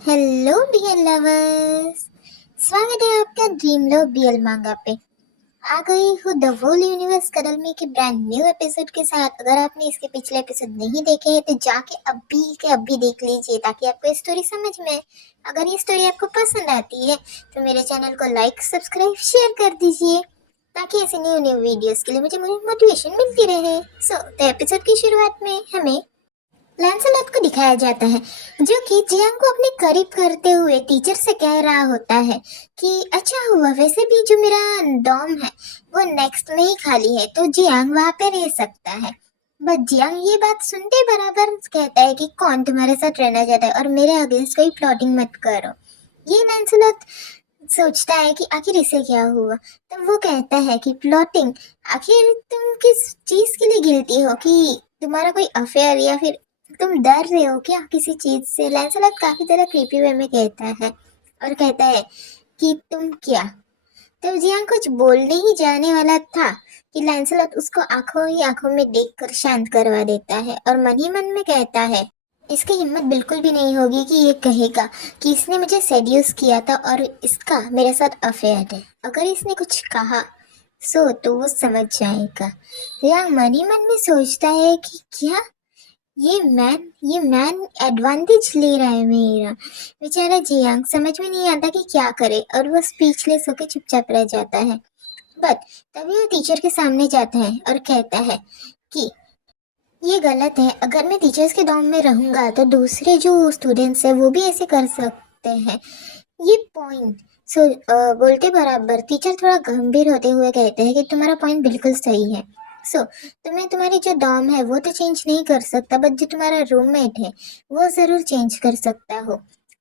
Hello dear lovers. स्वागत है आपका ड्रीम लव बीएल मांगा पे। आ गई हूँ द होल यूनिवर्स कदलमी के ब्रांड न्यू एपिसोड के साथ। अगर आपने इसके पिछले एपिसोड नहीं देखे हैं तो जाके अभी के अभी देख लीजिए ताकि आपको स्टोरी समझ में आए। अगर ये स्टोरी आपको पसंद आती है तो मेरे चैनल को लाइक सब्सक्राइब शेयर कर दीजिए ताकि ऐसे न्यू न्यू वीडियोस के लिए मुझे मोटिवेशन मिलती रहे। तो एपिसोड की शुरुआत में हमें लैंसलॉट को दिखाया जाता है जो कि जियांग को अपने करीब करते हुए टीचर से कह रहा होता है कि अच्छा हुआ, वैसे भी जो मेरा डॉम है वो नेक्स्ट में ही खाली है तो जियांग वहां पे रह सकता है। बट जियांग ये बात सुनते बराबर कहता है कि कौन तुम्हारे साथ रहना चाहता है और मेरे अगेंस्ट कोई प्लॉटिंग मत करो। ये लैंसलॉट सोचता है कि आखिर इसे क्या हुआ। तब वो कहता है कि प्लॉटिंग, आखिर तुम किस चीज के लिए गिल्टी हो, कि तुम्हारा कोई अफेयर या फिर तुम डर रहे हो क्या किसी चीज से। लैंसलॉट काफी ज्यादा क्रीपी वे में कहता है और कहता है कि तुम क्या। तब जियांग कुछ बोलने ही जाने वाला था कि लैंसलॉट उसको आंखों ही आंखों में देखकर शांत करवा देता है और मन ही मन में कहता है इसकी हिम्मत बिल्कुल भी नहीं होगी कि ये कहेगा कि इसने मुझे सेड्यूस किया था और इसका मेरे साथ अफेयर है। अगर इसने कुछ कहा तो वो समझ जाएगा। जियांग मन ही मन में सोचता है कि क्या ये मैन एडवांटेज ले रहा है मेरा। बेचारा जियांग समझ में नहीं आता कि क्या करे और वो स्पीचलेस होकर चुपचाप रह जाता है। बट तभी वो टीचर के सामने जाता है और कहता है कि ये गलत है। अगर मैं टीचर्स के डॉम में रहूंगा तो दूसरे जो स्टूडेंट्स हैं वो भी ऐसे कर सकते हैं। ये पॉइंट बोलते बराबर टीचर थोड़ा गंभीर होते हुए कहते हैं कि तुम्हारा पॉइंट बिल्कुल सही है। तुम्हें तुम्हारी जो डॉम है वो तो चेंज नहीं कर सकता, बट जो तुम्हारा रूममेट है वो जरूर चेंज कर सकता हो।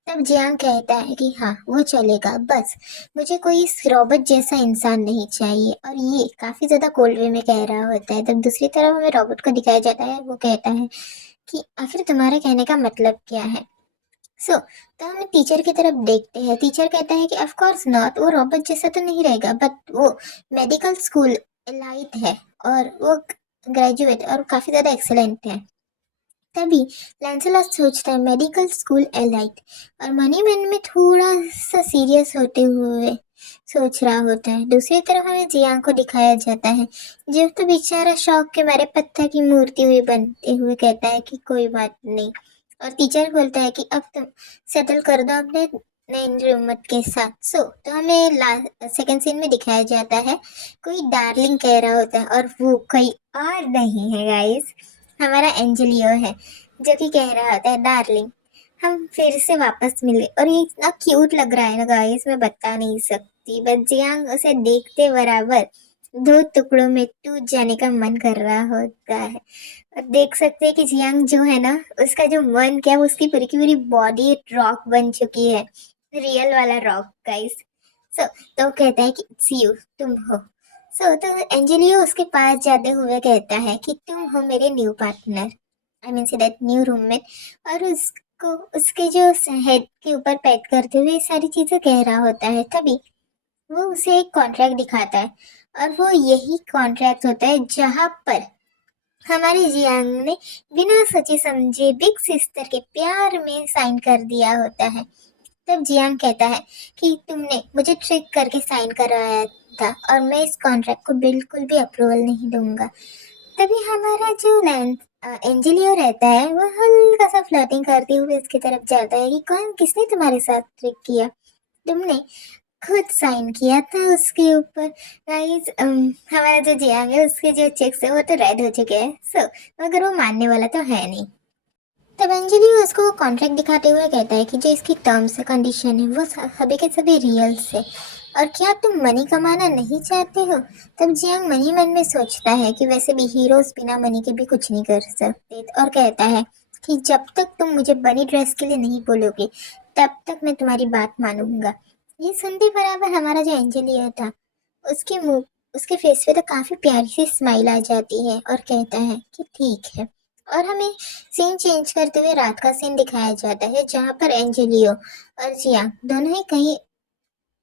तब जियांग कहता है कि हाँ वो चलेगा, बस मुझे कोई इस रॉबर्ट जैसा इंसान नहीं चाहिए। और ये काफी ज्यादा कोल्ड वे में कह रहा होता है। तब दूसरी तरफ हमें रॉबर्ट को दिखाया जाता है, वो कहता है कि आखिर तुम्हारे कहने का मतलब क्या है। तो हम टीचर की तरफ देखते हैं। टीचर कहता है कि ऑफ कोर्स नॉट, वो रॉबर्ट जैसा तो नहीं रहेगा, बट वो मेडिकल स्कूल एलाइट है और वो ग्रेजुएट और काफी ज्यादा एक्सेलेंट है। तभी लैंसलॉट सोचता है मेडिकल स्कूल एलाइट और मनी मन में थोड़ा सा सीरियस होते हुए सोच रहा होता है। दूसरी तरफ हमें जियांग को दिखाया जाता है जो तो बेचारा शौक के मारे पत्थर की मूर्ति हुई बनते हुए कहता है कि कोई बात नहीं। और टीचर बोलता है कि अब तुम सेटल कर दो अपने नए रूममेट के साथ। तो हमें सेकंड सीन में दिखाया जाता है कोई डार्लिंग कह रहा होता है और वो कोई और नहीं है गाइस, हमारा एंजेलियो है जो कि कह रहा होता है डार्लिंग हम फिर से वापस मिले। और ये इतना क्यूट लग रहा है ना गाइस, मैं बता नहीं सकती। बट जियांग उसे देखते बराबर दो टुकड़ों में टूट जाने का मन कर रहा होता है। और देख सकते हैं कि जियांग जो है ना, उसका जो मन क्या, उसकी पूरी बॉडी रॉक बन चुकी है, रियल वाला रॉक गाइस। सो तो कहता है कि सी यू, तुम हो। तो एंजेलियो उसके पास जाते हुए कहता है कि तुम हो मेरे new partner, I mean say that new roommate. और उसको उसके जो हेड के ऊपर पैट करते हुए ये सारी चीजें कह रहा होता है। तभी वो उसे एक कॉन्ट्रैक्ट दिखाता है और वो यही कॉन्ट्रैक्ट होता है जहां पर हमारे जियांग ने बिना सोचे समझे बिग सिस्टर के प्यार में साइन कर दिया होता है। तब जियांग कहता है कि तुमने मुझे ट्रिक करके साइन करवाया था और मैं इस कॉन्ट्रैक्ट को बिल्कुल भी अप्रूवल नहीं दूंगा। तभी हमारा जो लैंड एंजेलियो रहता है वो हल्का सा फ्लर्टिंग करते हुए उसकी तरफ जाता है कि कौन, किसने तुम्हारे साथ ट्रिक किया, तुमने खुद साइन किया था उसके ऊपर। गाइस हमारा जो जियांग है उसके जो चेक्स है वो तो रेड हो चुके हैं। मगर वो मानने वाला तो है नहीं। तब अंजलि उसको कॉन्ट्रैक्ट दिखाते हुए कहता है कि जो इसकी टर्म्स एंड कंडीशन है वो सभी के सभी रियल से, और क्या तुम मनी कमाना नहीं चाहते हो। तब जियांग मनी मन में सोचता है कि वैसे भी हीरोज बिना मनी के भी कुछ नहीं कर सकते और कहता है कि जब तक तुम मुझे बनी ड्रेस के लिए नहीं बोलोगे तब तक मैं तुम्हारी बात मानूंगा। ये सुनते बराबर हमारा जो एंजेलिया था उसके मुंह उसके फेस पे तो काफी प्यारी सी स्माइल आ जाती है और कहता है कि ठीक है। और हमें सीन चेंज करते हुए रात का सीन दिखाया जाता है जहाँ पर एंजेलियो और जिया दोनों ही कहीं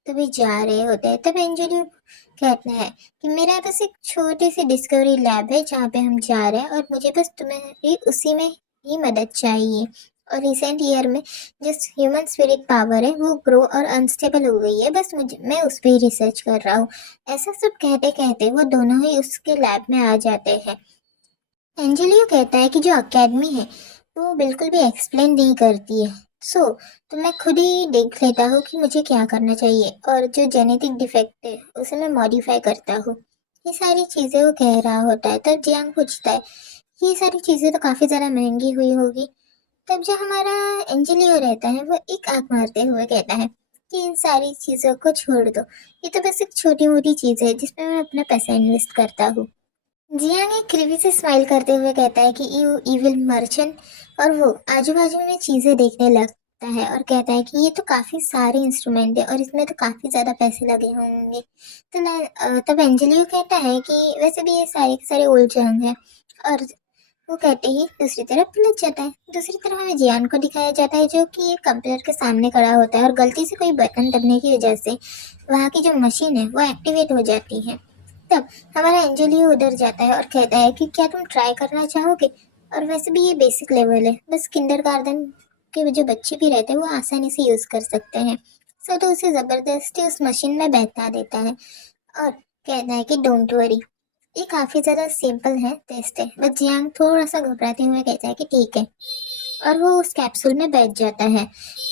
तभी जा रहे होते हैं। तब एंजेलियो कहता है कि मेरा बस एक छोटी सी डिस्कवरी लैब है जहाँ पे हम जा रहे हैं और मुझे बस तुम्हारी उसी में ही मदद चाहिए। और रिसेंट ईयर में जिस ह्यूमन स्पिरिट पावर है वो ग्रो और अनस्टेबल हो गई है, बस मुझे मैं उस पर ही रिसर्च कर रहा हूँ। ऐसा सब कहते कहते वो दोनों ही उसके लैब में आ जाते हैं। एंजेलियो कहता है कि जो अकेडमी है वो बिल्कुल भी एक्सप्लेन नहीं करती है, तो मैं खुद ही देख लेता हूँ कि मुझे क्या करना चाहिए, और जो जेनेटिक डिफेक्ट है उसे मैं मॉडिफाई करता हूँ। ये सारी चीज़ें वो कह रहा होता है, तब जियांग पूछता है ये सारी चीज़ें तो काफ़ी ज़्यादा महंगी हुई होगी। तब जो हमारा एंजेलियो रहता है वो एक आंख मारते हुए कहता है कि इन सारी चीज़ों को छोड़ दो, ये तो बस एक छोटी मोटी चीज़ है जिसमें मैं अपना पैसा इन्वेस्ट करता हूँ। जियांग एक क्रीवी से स्माइल करते हुए कहता है कि यू इविल मर्चेंट, और वो आजू बाजू में चीजें देखने लगता है और कहता है कि ये तो काफी सारे इंस्ट्रूमेंट है और इसमें तो काफी ज्यादा पैसे लगे होंगे। तो तब एंजेलियो कहता है कि वैसे भी ये सारे के सारे ओल्ड जंग है, और वो कहते ही दूसरी तरफ पलट जाता है। दूसरी तरफ हमें जियान को दिखाया जाता है जो कि एक कंप्यूटर के सामने खड़ा होता है और गलती से कोई बटन दबने की वजह से वहाँ की जो मशीन है वो एक्टिवेट हो जाती है। तब हमारा एंजेलियो उधर जाता है और कहता है कि क्या तुम ट्राई करना चाहोगे, और वैसे भी ये बेसिक लेवल है, बस किंडरगार्टन के जो बच्चे भी रहते हैं वो आसानी से यूज कर सकते हैं। तो उसे जबरदस्ती उस मशीन में बैठा देता है और कहता है कि डोंट वरी, ये काफी ज्यादा सिंपल है टेस्ट है। बस जियांग थोड़ा सा घबराते हुए कहता है कि ठीक है, और वो उस कैप्सूल में बैठ जाता है।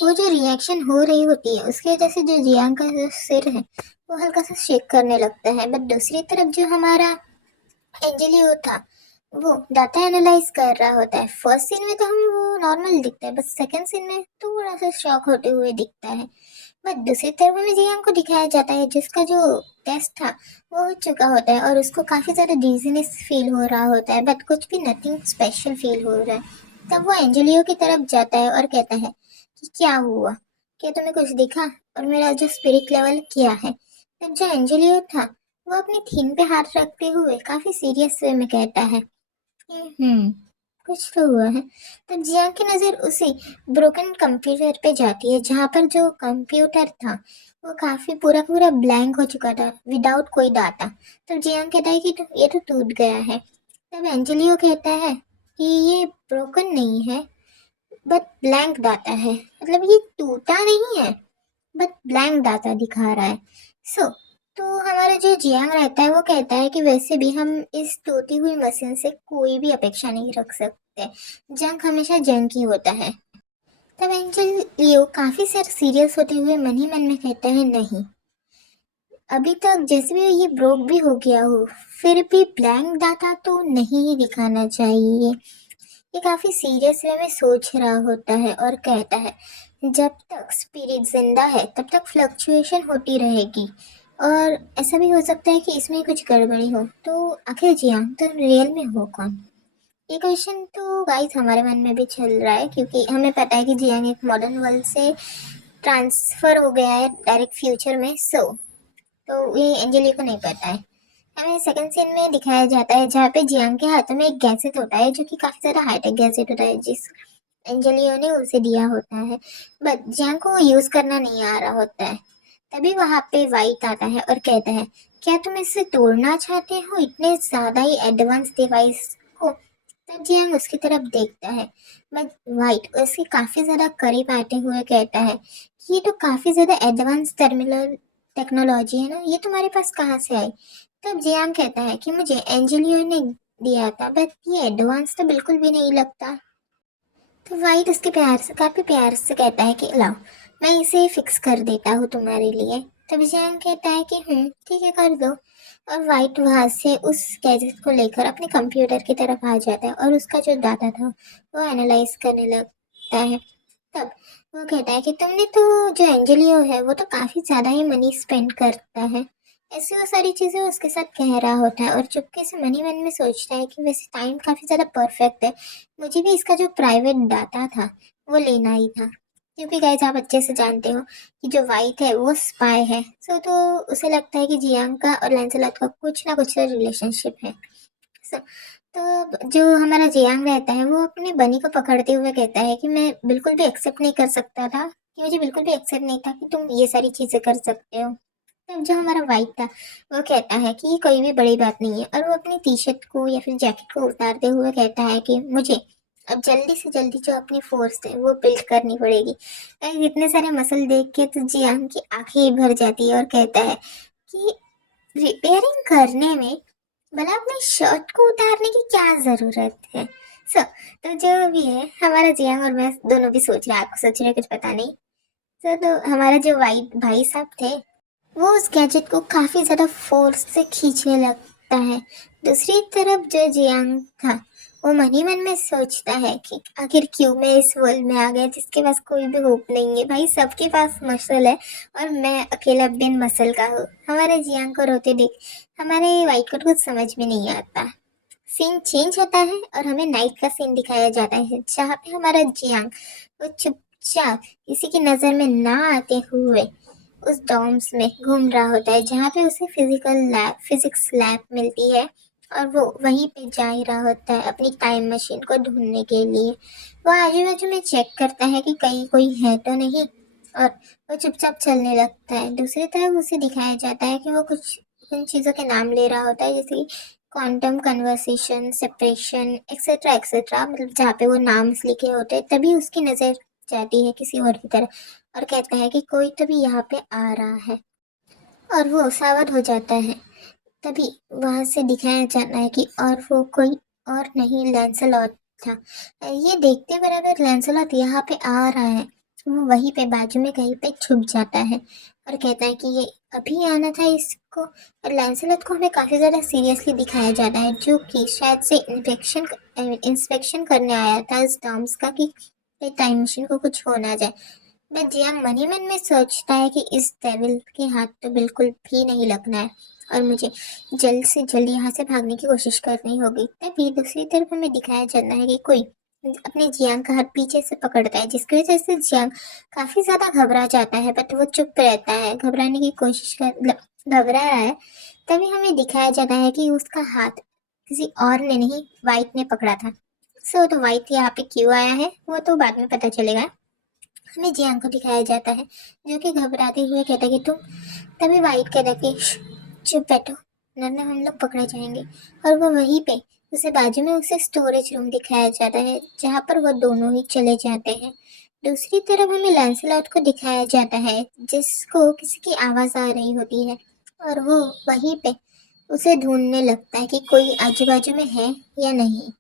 वो जो रिएक्शन हो रही होती है उसकी वजह से जो जियांग का जो सिर है वो हल्का सा शेक करने लगता है। बट दूसरी तरफ जो हमारा एंजेलियो था वो डाटा एनालाइज कर रहा होता है। फर्स्ट सीन में तो हमें वो नॉर्मल दिखता है, बस सेकंड सीन में थोड़ा सा शॉक होते हुए दिखता है। बट दूसरी तरफ हमें जियांग को दिखाया जाता है जिसका जो टेस्ट था वो हो चुका होता है और उसको काफी ज्यादा डिजीनेस फील हो रहा होता है, बट कुछ भी नथिंग स्पेशल फील हो रहा है। तब वो एंजेलियो की तरफ जाता है और कहता है कि क्या हुआ, क्या तुम्हें कुछ दिखा, और मेरा जो स्पिरिट लेवल क्या है। तब जो एंजेलियो था वो अपनी थीन पे हाथ रखते हुए काफी सीरियस वे में कहता है कुछ तो हुआ है। तब जिया की नजर उसी ब्रोकन कंप्यूटर पे जाती है जहाँ पर जो कंप्यूटर था वो काफी पूरा पूरा ब्लैंक हो चुका था विदाउट कोई डाटा। तब जियांग कहता है कि ये तो टूट गया है। तब एंजेलियो कहता है कि ये ब्रोकन नहीं है, बट ब्लैंक डाटा है, मतलब ये टूटा नहीं है बट ब्लैंक डाटा दिखा रहा है। तो हमारा जो जियांग रहता है वो कहता है कि वैसे भी हम इस टूटी हुई मशीन से कोई भी अपेक्षा नहीं रख सकते, जंग हमेशा जंग ही होता है। तब एंजल लियो काफी सर सीरियस होते हुए मन ही मन में कहता है नहीं, अभी तक जैसे भी ये ब्रोक भी हो गया हो फिर भी ब्लैंक डाटा तो नहीं ही दिखाना चाहिए। ये काफी सीरियस वे में सोच रहा होता है और कहता है जब तक स्पिरिट जिंदा है तब तक फ्लक्चुएशन होती रहेगी, और ऐसा भी हो सकता है कि इसमें कुछ गड़बड़ी हो। तो आखिर जियांग तो रियल में हो कौन, ये क्वेश्चन तो गाइस हमारे मन में भी चल रहा है, क्योंकि हमें पता है कि जियांग एक मॉडर्न वर्ल्ड से ट्रांसफर हो गया है डायरेक्ट फ्यूचर में। तो ये एंजेली को नहीं पता है। हमें सेकंड सीन में दिखाया जाता है जहाँ पे जियांग के हाथों में एक गैजेट होता है जो कि काफी ज्यादा हाईटेक गैजेट होता है जिस एंजेलियो ने उसे दिया होता है, बट जियांग को यूज करना नहीं आ रहा होता है। तभी वहां पे वाइट आता है और कहता है क्या तुम इसे तोड़ना चाहते हो इतने ज्यादा ही एडवांस डिवाइस को। तब जियांग उसकी तरफ देखता है, बट वाइट उसके काफी ज्यादा करीब आते हुए कहता है कि ये तो काफी ज्यादा एडवांस टर्मिनल टेक्नोलॉजी है ना, ये तुम्हारे पास कहाँ से आई। तब जियांग कहता है कि मुझे एंजेलियो ने दिया था, बट ये एडवांस तो बिल्कुल भी नहीं लगता। तो वाइट उसके प्यार से काफी प्यार से कहता है कि लाओ मैं इसे फिक्स कर देता हूँ तुम्हारे लिए। तब जियांग कहता है कि ठीक है कर दो, और वाइट वहां से उस गैजेट को लेकर अपने कंप्यूटर की तरफ आ जाता है और उसका जो डाटा था वो एनालाइज करने लगता है। तब वो कहता है कि तुमने तो जो एंजेलियो है वो तो काफी ज्यादा ही मनी स्पेंड करता है। ऐसी वो सारी चीजें उसके साथ कह रहा होता है और चुपके से मन ही मन में सोचता है कि वैसे टाइम काफी ज्यादा परफेक्ट है, मुझे भी इसका जो प्राइवेट डाटा था वो लेना ही था, क्योंकि गाइस आप अच्छे से जानते हो कि जो वाइट है वो स्पाई है। तो उसे लगता है कि जियांग का और लैंसलॉट का कुछ ना कुछ रिलेशनशिप है। So, तो जो हमारा जियांग रहता है वो अपने बनी को पकड़ते हुए कहता है कि मैं बिल्कुल भी एक्सेप्ट नहीं कर सकता था, कि मुझे बिल्कुल भी एक्सेप्ट नहीं था कि तुम ये सारी चीजें कर सकते हो। तब जो हमारा वाइट था वो कहता है कि ये कोई भी बड़ी बात नहीं है, और वो अपनी टी शर्ट को या फिर जैकेट को उतारते हुए कहता है कि मुझे अब जल्दी से जल्दी जो अपनी फोर्स है वो बिल्ड करनी पड़ेगी। इतने सारे मसल देख के तो जियांग की आंखें ही भर जाती है और कहता है कि रिपेयरिंग करने में भला अपने शर्ट को उतारने की क्या जरूरत है। सो तो जो भी है, हमारा जियांग और मैं दोनों भी सोच रहे हैं, आपको सोच रहे हैं कुछ पता नहीं। तो हमारा जो वाइट भाई साहब थे वो उस गैजेट को काफी ज्यादा फोर्स से खींचने लगता है। दूसरी तरफ जो जियांग था वो मन ही मन में सोचता है कि आखिर क्यों मैं इस वर्ल्ड में आ गया जिसके पास कोई भी होप नहीं है। भाई सबके पास मसल है और मैं अकेला बिन मसल का हूँ। हमारे जियांग को रोते देख हमारे वाइट को कुछ समझ में नहीं आता। सीन चेंज होता है और हमें नाइट का सीन दिखाया जाता है जहाँ पे हमारा जियांग वो चुपचाप किसी की नजर में ना आते हुए उस डॉर्म्स में घूम रहा होता है जहाँ पे उसे फिजिक्स लैब मिलती है और वो वहीं पे जा ही रहा होता है अपनी टाइम मशीन को ढूंढने के लिए। वो आजू बाजू में चेक करता है कि कहीं कोई है तो नहीं और वो चुपचाप चलने लगता है। दूसरी तरफ उसे दिखाया जाता है कि वो कुछ उन चीज़ों के नाम ले रहा होता है जैसे कि quantum conversation, separation, etcetera etcetera, मतलब जहाँ पे वो नाम लिखे होते हैं। तभी उसकी नज़र जाती है किसी और की तरफ और कहता है कि कोई तो भी यहाँ पे आ रहा है और वो सावध हो जाता है। तभी वहां से दिखाया जाता है कि और वो कोई और नहीं लैंसलॉट था। ये देखते बराबर लैंसलॉट यहाँ पे आ रहा है वो वहीं पे बाजू में कहीं पे छुप जाता है और कहता है कि ये अभी आना था इसको। और लैंसलॉट को हमें काफी ज्यादा सीरियसली दिखाया जाता है जो कि शायद से इंस्पेक्शन करने आया था इस डॉम्स का कि टाइम मशीन को कुछ हो ना जाए। बट जियान मन ही मन में सोचता है कि इस डेविल के हाथ तो बिल्कुल भी नहीं लगना है और मुझे जल्द से जल्द यहाँ से भागने की कोशिश करनी होगी। तभी दूसरी तरफ हमें दिखाया जाता है कि कोई अपने जियांग का हाथ पीछे से पकड़ता है जिसकी वजह से जियांग काफी ज्यादा घबरा जाता है। बट वो चुप रहता है, घबराने की कोशिश कर घबरा रहा है। तभी हमें दिखाया जाता है कि उसका हाथ किसी और ने नहीं, वाइट ने पकड़ा था। तो वाइट यहाँ पे क्यों आया है वो तो बाद में पता चलेगा। हमें जियांग को दिखाया जाता है जो कि घबराते हुए कहता है कि तुम। तभी वाइट कहता है कि चुप बैठो वरना हम लोग पकड़े जाएंगे। और वो वहीं पे उसे बाजू में उसे स्टोरेज रूम दिखाया जाता है जहाँ पर वो दोनों ही चले जाते हैं। दूसरी तरफ हमें लैंसलॉट को दिखाया जाता है जिसको किसी की आवाज आ रही होती है और वो वहीं पे उसे ढूंढने लगता है कि कोई आजू बाजू में है या नहीं।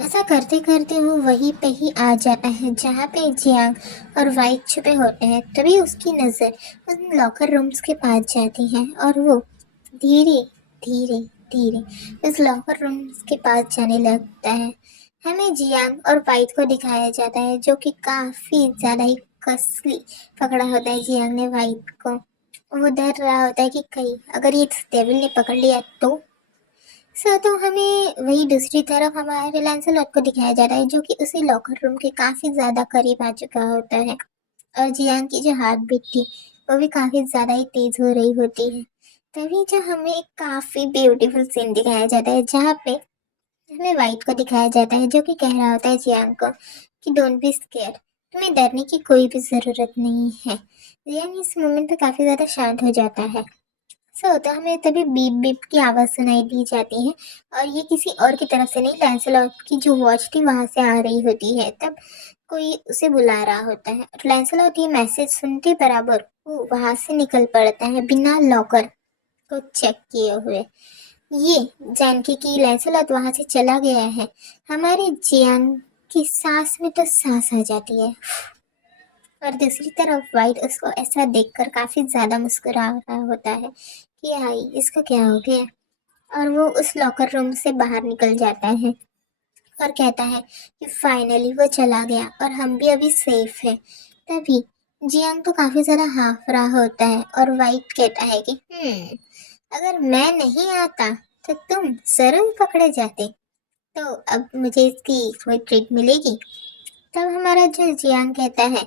ऐसा करते करते वो वहीं पे ही आ जाता है जहाँ पे जियांग और वाइट छुपे होते हैं। तभी उसकी नज़र उन लॉकर रूम्स के पास जाती है और वो धीरे धीरे धीरे उस लॉकर रूम्स के पास जाने लगता है। हमें जियांग और वाइट को दिखाया जाता है जो कि काफ़ी ज़्यादा ही कसली पकड़ा होता है जियांग ने वाइट को। वो डर रहा होता है कि कहीं अगर ये डेविल ने पकड़ लिया तो हमें वही दूसरी तरफ हमारे लैंसलॉट को दिखाया जा रहा है जो कि उसी लॉकर रूम के काफी ज्यादा करीब आ चुका होता है और जियांग की जो हार्ट बीट थी वो भी काफी ज्यादा ही तेज हो रही होती है। तभी जो हमें एक काफी ब्यूटीफुल सीन दिखाया जाता है जहाँ पे हमें वाइट को दिखाया जाता है जो कि कह रहा होता है जियांग को कि डोंट बी स्केयर, तुम्हें डरने की कोई भी जरूरत नहीं है। जियांग इस मोमेंट पे काफी ज्यादा शांत हो जाता है। तो हमें तभी बीप बीप की आवाज सुनाई दी जाती है और ये किसी और की तरफ से नहीं, लैंसलॉट की जो वॉच थी वहां से आ रही होती है। तब कोई उसे बुला रहा होता है और लैंसलॉट ये मैसेज सुनते बराबर वो वहां से निकल पड़ता है बिना लॉकर को चेक किए हुए, ये जान के कि लैंसलॉट वहां से चला गया है। हमारे जियान की सांस में तो सांस आ जाती है और दूसरी तरफ वाइट उसको ऐसा देखकर काफी ज्यादा मुस्कुरा रहा होता है कि हाय इसको क्या हो गया। और वो उस लॉकर रूम से बाहर निकल जाता है और कहता है कि फाइनली वो चला गया और हम भी अभी सेफ है। तभी जियांग तो काफी ज्यादा हाफ रहा होता है और वाइट कहता है कि अगर मैं नहीं आता तो तुम जरूर पकड़े जाते, तो अब मुझे इसकी कोई ट्रीट मिलेगी। तब हमारा जो जियांग कहता है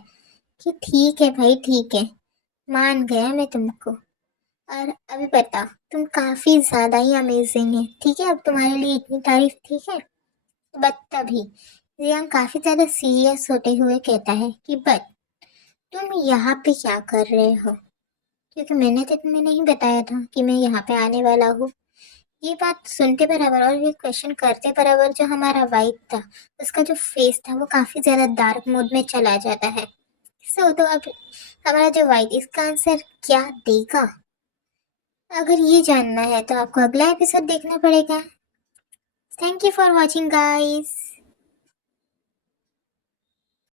कि ठीक है भाई ठीक है, मान गया मैं तुमको। और अभी बताओ तुम काफी ज्यादा ही अमेजिंग है, ठीक है अब तुम्हारे लिए इतनी तारीफ ठीक है। बट तभी रियान काफी ज्यादा सीरियस होते हुए कहता है कि बट तुम यहाँ पे क्या कर रहे हो, क्योंकि मैंने तो तुम्हें नहीं बताया था कि मैं यहाँ पे आने वाला हूँ। ये बात सुनते बराबर और ये क्वेश्चन करते बराबर जो हमारा वाइट था, उसका जो फेस था वो काफी ज्यादा डार्क मोड में चला जाता है। तो अब हमारा जो वाइट इसका आंसर क्या देगा? अगर ये जानना है तो आपको अगला एपिसोड देखना पड़ेगा। Thank you for watching guys.